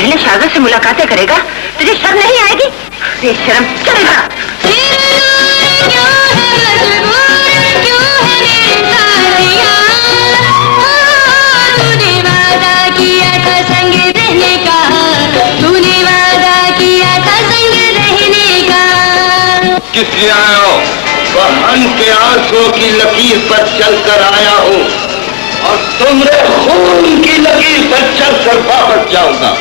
पहले शादी से मुलाकातें करेगा, तुझे शर्म नहीं आएगी? बेशर्म, चलेगा। किस लिए आया हो? बहन के आंसुओं की लकीर पर चलकर आया हूँ और तुमरे खून की लकीर पर चलकर वापस जाऊंगा।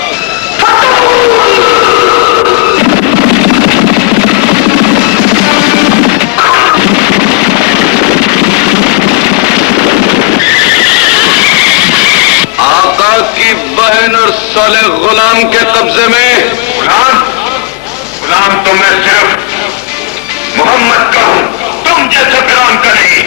आका की बहन और साले गुलाम के कब्जे में। गुलाम तो मैं सिर्फ मोहम्मद का हूं, तुम जैसे फिरौन का नहीं।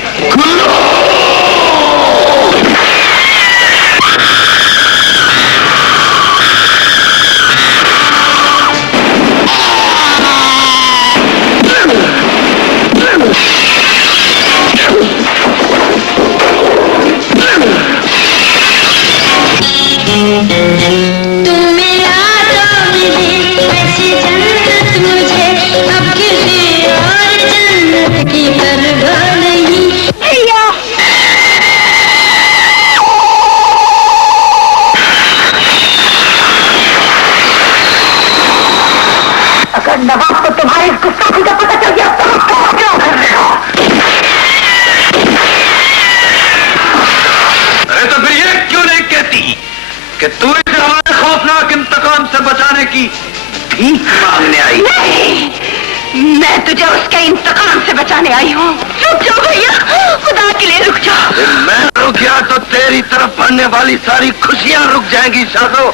अगर नवाब को तुम्हारी गुस्ताखी का पता चल गया तो क्या कर रहे हो? अरे तो फिर ये क्यों नहीं कहती कि तू इसे हमारे खौफनाक इंतकाम से बचाने की भीख मांगने आई? नहीं, मैं तुझे उसके इंतकाम से बचाने आई हूँ। रुक जाओ भैया, खुदा के लिए रुक जाओ। मैं रुक गया तो तेरी तरफ बढ़ने वाली सारी खुशियाँ रुक जाएंगी शादो।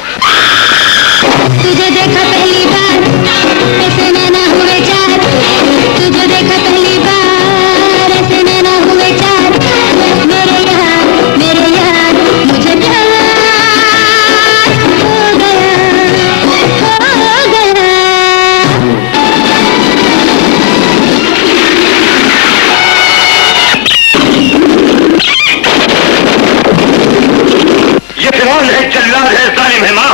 तुझे देखा पहली बार ऐसे नैना हुए चार, तुझे देखा पहली बार ऐसे नैना हुए चार। मेरे यार मुझे प्यार हो गया, हो गया। ये फिरौन है, जल्लाद है, जालिम है। माँ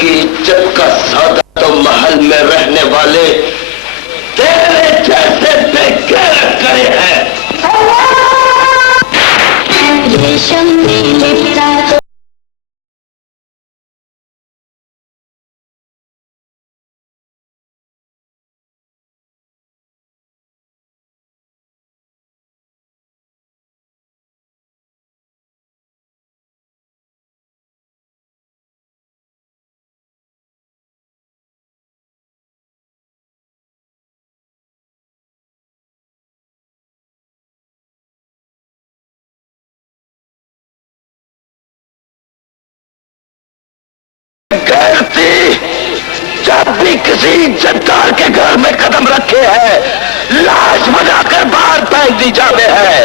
की इज्जत का सौदा तो महल में रहने वाले तेरे जैसे बेगैरत करे हैं। रेशम में लिपटा जब भी किसी इज्जतदार के घर में कदम रखे हैं, लाश बनाकर बाहर फेंक दी जाते हैं।